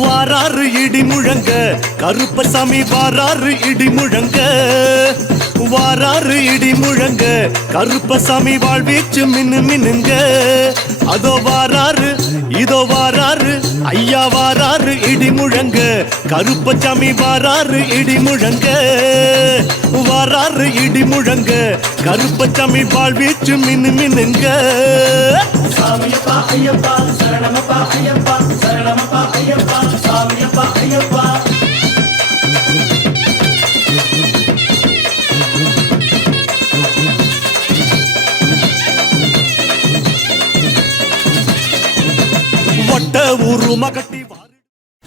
வாராறு இடி முழங்க கருப்பசாமி வாராறு இடி முழங்க வாராறு இடி முழங்க கருப்பசாமி வாழ்வீச்சு மின்னு மின்னுங்க அதோ வாராறு இதோ வாராறு ஐயா வாராறு இடி முழங்க கருப்பசாமி வாராறு இடி முழங்க வாராறு இடி முழங்க கருப்பசாமி வாழ்வீச்சு மின்னு மின்னுங்க சாமியப்பா ஐயப்பா சரணமப்பா ஐயப்பா சரணமப்பா ஐயப்பா சாமியப்பா ஐயப்பா வட்ட உரும கட்டி